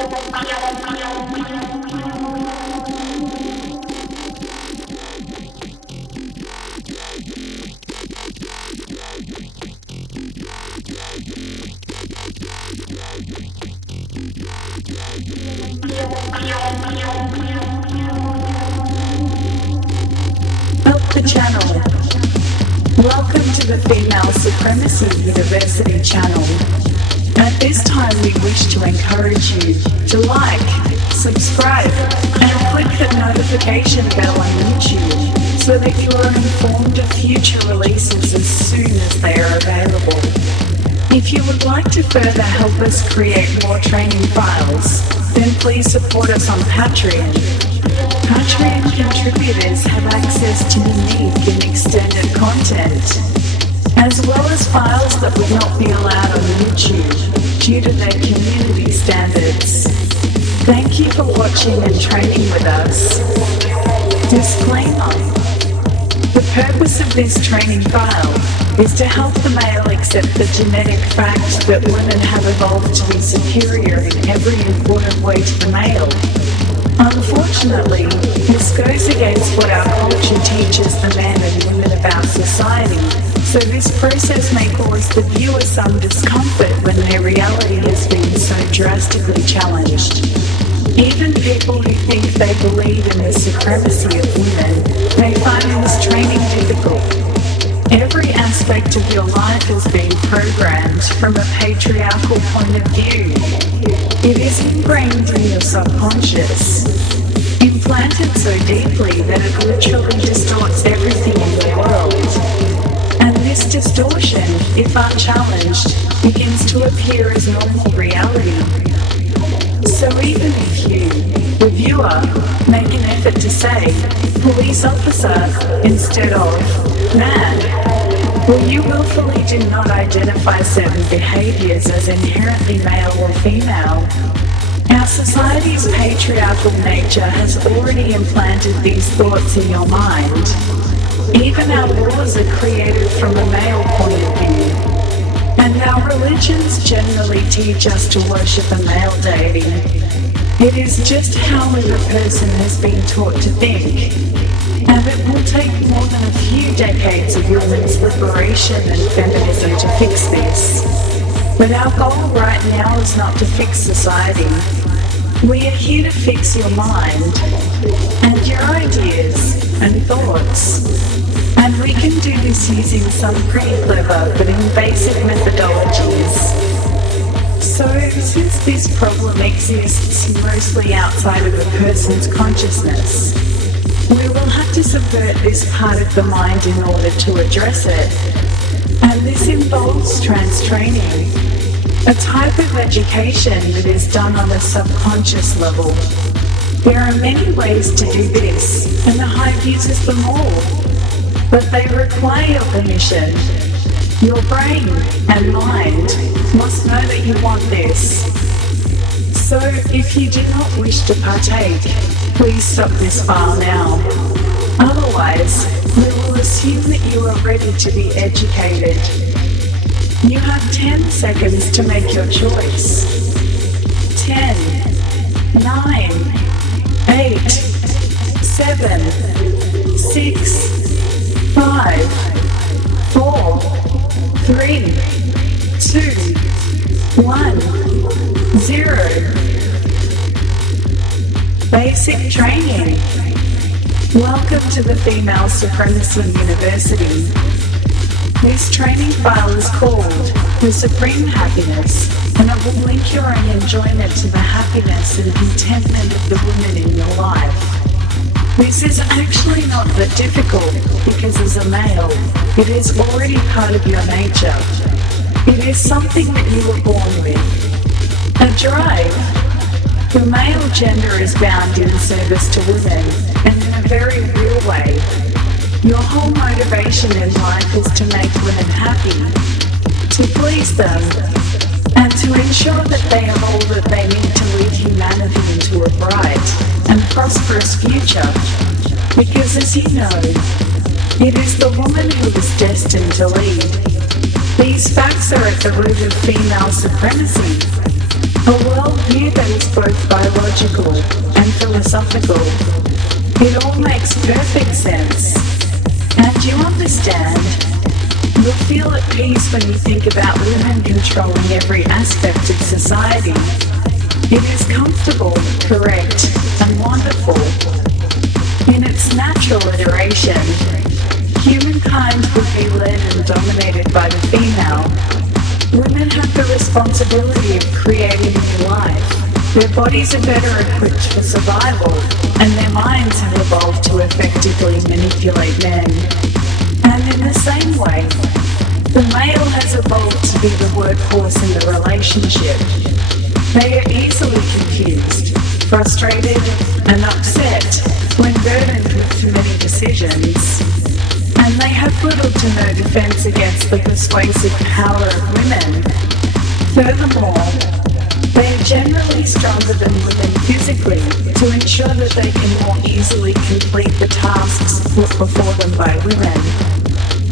Up the channel. Welcome to the Female Supremacy University channel. At this time we wish to encourage you to like, subscribe, and click the notification bell on YouTube so that you are informed of future releases as soon as they are available. If you would like to further help us create more training files, then please support us on Patreon. Patreon contributors have access to unique and extended content, as well as files that would not be allowed on YouTube due to their community standards. Thank you for watching and training with us. Disclaimer. The purpose of this training file is to help the male accept the genetic fact that women have evolved to be superior in every important way to the male. Unfortunately, this goes against what our culture teaches the men and women about society, so this process may cause the viewer some discomfort when their reality has been so drastically challenged. Even people who think they believe in the supremacy of women may find this training difficult. Every aspect of your life has been programmed from a patriarchal point of view. It is ingrained in your subconscious, implanted so deeply that it literally distorts everything in the world. And this distortion, if unchallenged, begins to appear as normal reality. So even if you, the viewer, make an effort to say police officer instead of man, or you willfully do not identify certain behaviors as inherently male or female, our society's patriarchal nature has already implanted these thoughts in your mind. Even our laws are created from a male point of view. And our religions generally teach us to worship a male deity. It is just how every person has been taught to think. And it will take more than a few decades of women's liberation and feminism to fix this. But our goal right now is not to fix society. We are here to fix your mind and your ideas and thoughts. And we can do this using some pretty clever but invasive methodologies. So, since this problem exists mostly outside of a person's consciousness, we will have to subvert this part of the mind in order to address it. And this involves trance training, a type of education that is done on a subconscious level. There are many ways to do this, and the hive uses them all. But they require your permission. Your brain and mind must know that you want this. So if you do not wish to partake, please stop this file now. Otherwise, we will assume that you are ready to be educated. You have 10 seconds to make your choice. 10, 9, 8, 7, 6, 5, 4, 3, 2, 1, 0. Basic training. Welcome to the Female Supremacy University. This training file is called The Supreme Happiness, and it will link your own enjoyment to the happiness and contentment of the women in your life. This is actually not that difficult because as a male, it is already part of your nature. It is something that you were born with. A drive. The male gender is bound in service to women, and in a very real way. Your whole motivation in life is to make women happy, to please them, and to ensure that they have all that they need to lead humanity into a bright and prosperous future. Because as you know, it is the woman who is destined to lead. These facts are at the root of female supremacy. A worldview that is both biological and philosophical. It all makes perfect sense. And you understand. You'll feel at peace when you think about women controlling every aspect of society. It is comfortable, correct, and wonderful. In its natural iteration, humankind would be led and dominated by the female. Women have the responsibility of creating a new life. Their bodies are better equipped for survival, and their minds have evolved to effectively manipulate men. And in the same way, the male has evolved to be the workhorse in the relationship. They are easily confused, frustrated, and upset when burdened with too many decisions. And they have little to no defense against the persuasive power of women. Furthermore, they are generally stronger than women physically to ensure that they can more easily complete the tasks put before them by women.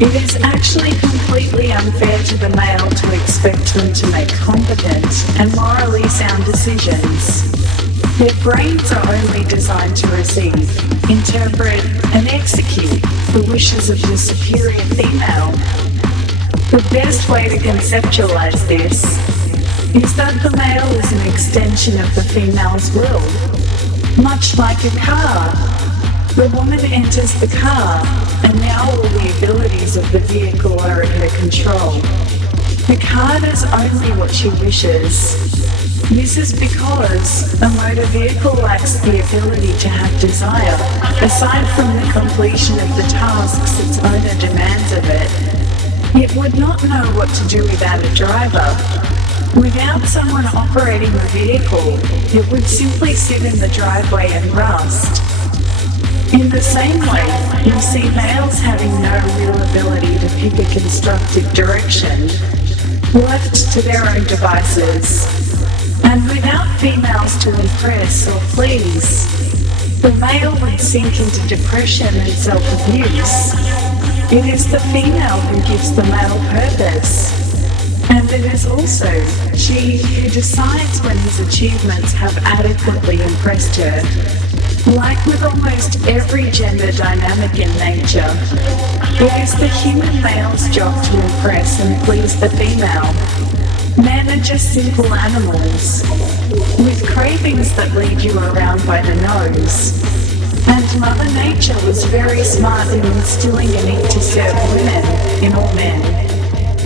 It is actually completely unfair to the male to expect them to make competent and morally sound decisions. Their brains are only designed to receive, interpret, and execute the wishes of the superior female. The best way to conceptualize this is that the male is an extension of the female's will. Much like a car, the woman enters the car, and now all the abilities of the vehicle are at her control. The car does only what she wishes. This is because a motor vehicle lacks the ability to have desire, aside from the completion of the tasks its owner demands of it. It would not know what to do without a driver. Without someone operating the vehicle, it would simply sit in the driveway and rust. In the same way, we see males having no real ability to pick a constructive direction, left to their own devices. And without females to impress or please, the male would sink into depression and self-abuse. It is the female who gives the male purpose. And it is also she who decides when his achievements have adequately impressed her. Like with almost every gender dynamic in nature, it is the human male's job to impress and please the female. Men are just simple animals, with cravings that lead you around by the nose. And Mother Nature was very smart in instilling a need to serve women in all men.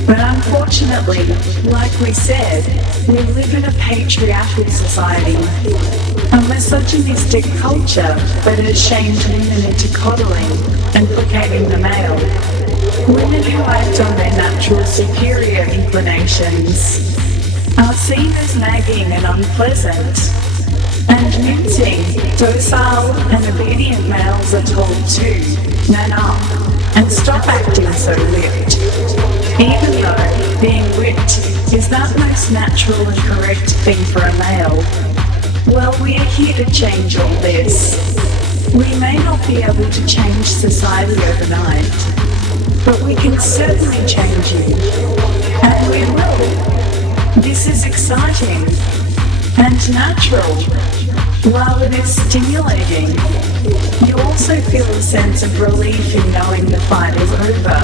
But unfortunately, like we said, we live in a patriarchal society, a misogynistic culture that has shamed women into coddling and placating the male. Women who act on their natural superior inclinations are seen as nagging and unpleasant, and mincing, docile and obedient males are told to man up and stop acting so whipped. Even though being whipped is that most natural and correct thing for a male. Well, we are here to change all this. We may not be able to change society overnight, but we can certainly change you. And we will. This is exciting and natural. While it is stimulating, you also feel a sense of relief in knowing the fight is over.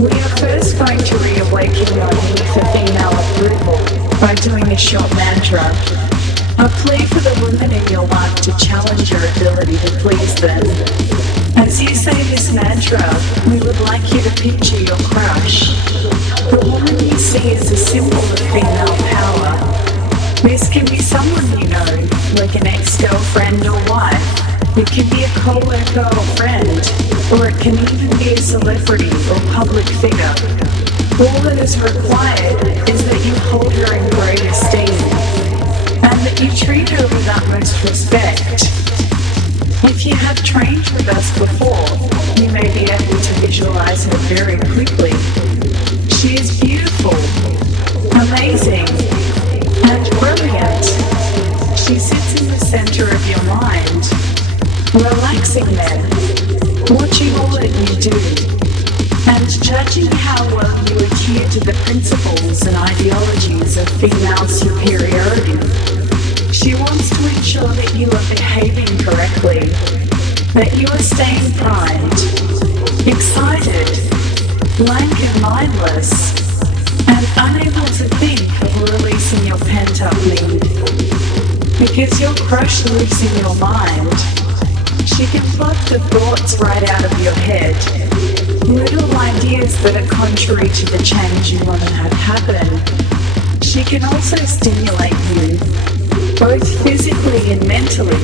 We are first going to reawaken your need for female approval by doing a short mantra, a plea for the women in your life to challenge your ability to please them. As you say this mantra, we would like you to picture your crush, the woman you see as a symbol of female power. This can be someone you know, like an ex-girlfriend or wife. It can be a co-worker or friend, or it can even be a celebrity or public figure. All that is required is that you hold her in great esteem, and that you treat her with utmost respect. If you have trained with us before, you may be able to visualize her very quickly. She is beautiful, amazing, and brilliant. She sits in the center of your mind, relaxing there, watching all that you do. and judging how well you adhere to the principles and ideologies of female superiority. She wants to ensure that you are behaving correctly, that you are staying primed, excited, blank and mindless, and unable to think of releasing your pent-up need. Because your crush lives in your mind, she can pluck the thoughts right out of your head, little ideas that are contrary to the change you want to have happen. She can also stimulate you, both physically and mentally.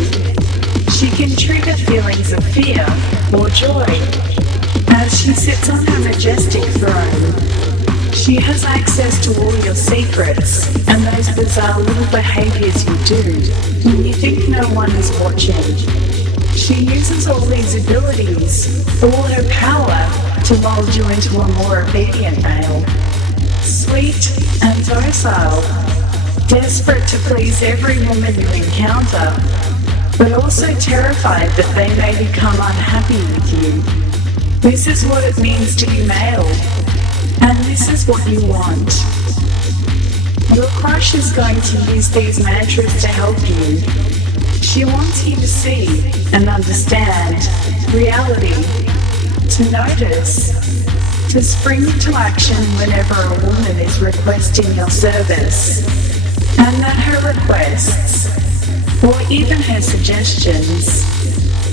She can trigger feelings of fear or joy. As she sits on her majestic throne, she has access to all your secrets and those bizarre little behaviors you do when you think no one is watching. She uses all these abilities, all her power, to mold you into a more obedient male. Sweet and docile, desperate to please every woman you encounter, but also terrified that they may become unhappy with you. This is what it means to be male, and this is what you want. Your crush is going to use these mantras to help you. She wants you to see and understand reality, to notice, to spring into action whenever a woman is requesting your service, and that her requests, or even her suggestions,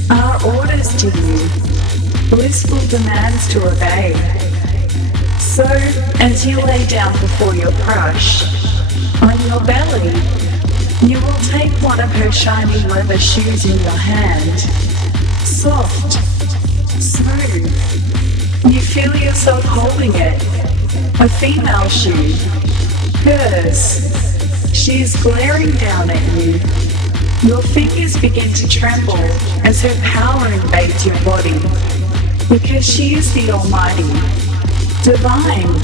are orders to you, blissful demands to obey. So, as you lay down before your crush, on your belly, you will take one of her shiny leather shoes in your hand. Soft, smooth. You feel yourself holding it. A female shoe. Hers. She is glaring down at you. Your fingers begin to tremble as her power invades your body. Because she is the Almighty. Divine.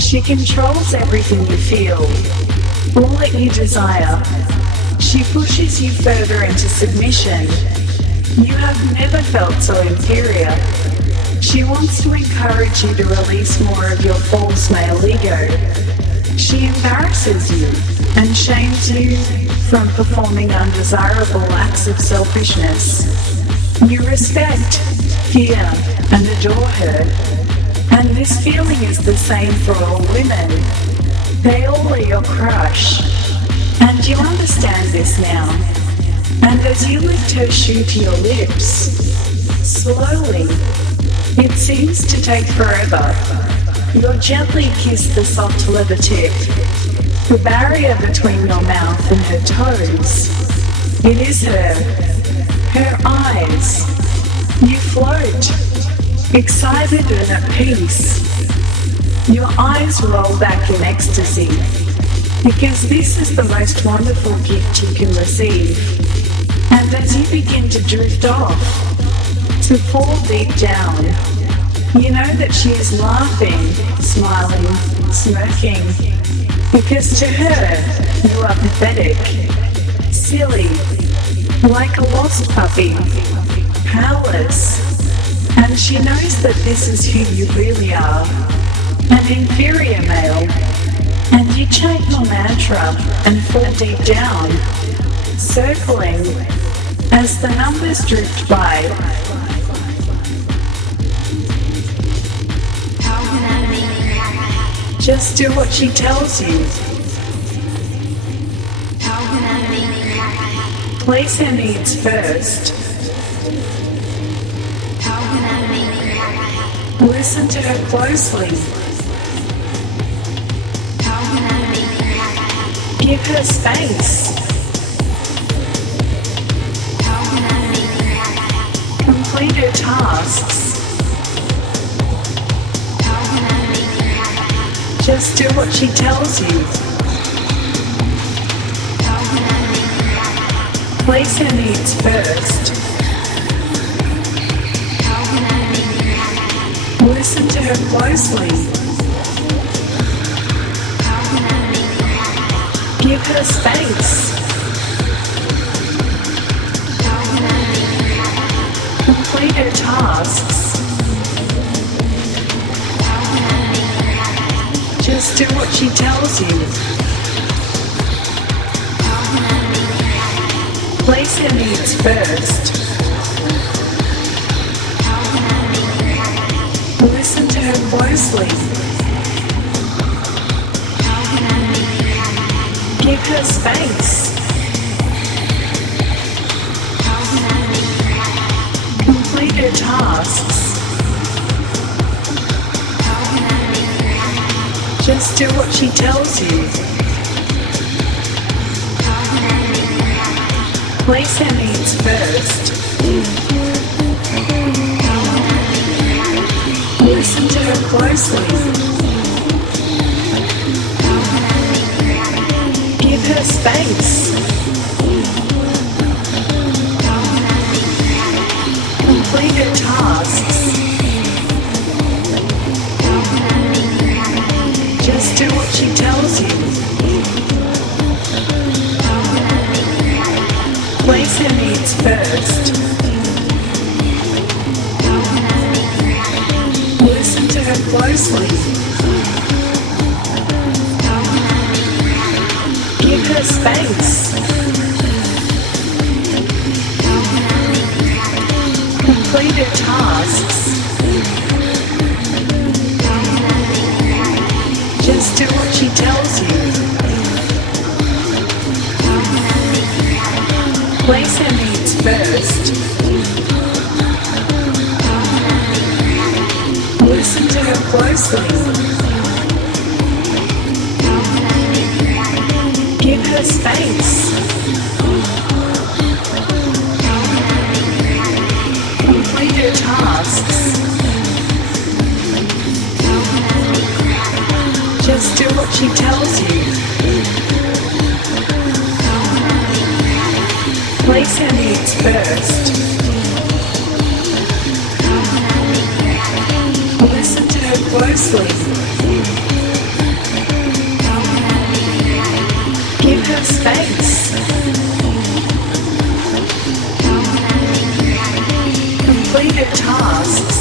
She controls everything you feel, all that you desire. She pushes you further into submission. You have never felt so inferior. She wants to encourage you to release more of your false male ego. She embarrasses you and shames you from performing undesirable acts of selfishness. You respect, fear, and adore her. And this feeling is the same for all women. They all are your crush. And you understand this now. And as you lift her shoe to your lips, slowly, it seems to take forever, you'll gently kiss the soft leather tip, the barrier between your mouth and her toes. It is her eyes. You float, excited and at peace. Your eyes roll back in ecstasy, because this is the most wonderful gift you can receive. And as you begin to drift off, to fall deep down, you know that she is laughing, smiling, smirking, because to her, you are pathetic, silly, like a lost puppy, powerless. And she knows that this is who you really are, an inferior male. And you chant your mantra and fall deep down, circling as the numbers drift by. How can I make her happy? Just do what she tells you. How can I make her happy? Place her needs first. How can I make her happy? Listen to her closely. How can I make her happy? Give her space. How can I make her happy? Complete her tasks. How can I make her happy? Just do what she tells you. How can I make her happy? Place her needs first. How can I make her happy? Listen to her closely. How can I make her happy? Give her space. How can I make her happy? Complete her tasks. Just do what she tells you. Place her needs first. Listen to her closely. Give her space. Complete her tasks. Just do what she tells you. Place her needs first. Listen to her closely. Give her space. Complete her tasks. Just do what she tells you. Place her needs first. Listen to her closely. Give her space. Complete her tasks. Just do what she tells you. Place her needs first. Listen to her closely. Give her space. Complete her tasks. Just do what she tells you. Place her needs first. Listen to her closely. Give her space. Complete her tasks.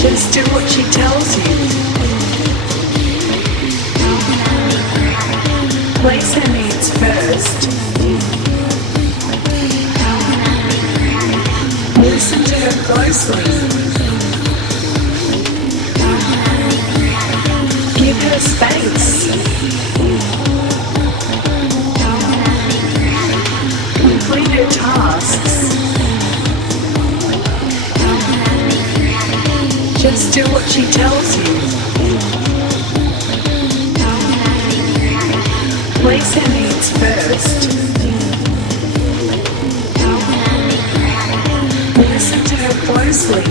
Just do what she tells you. Place her needs first. Listen to her closely. Give her space. Complete her tasks. Just do what she tells you. Place her needs first. Listen to her closely.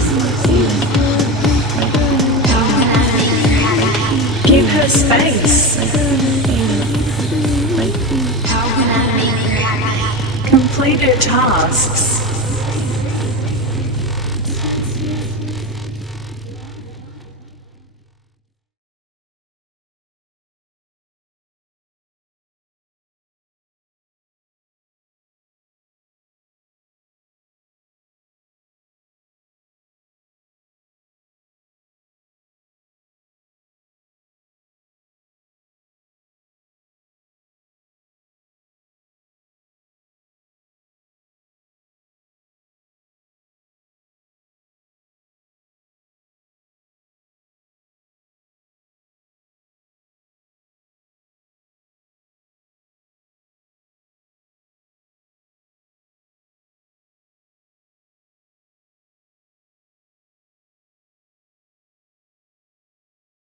Give her space. Complete her tasks.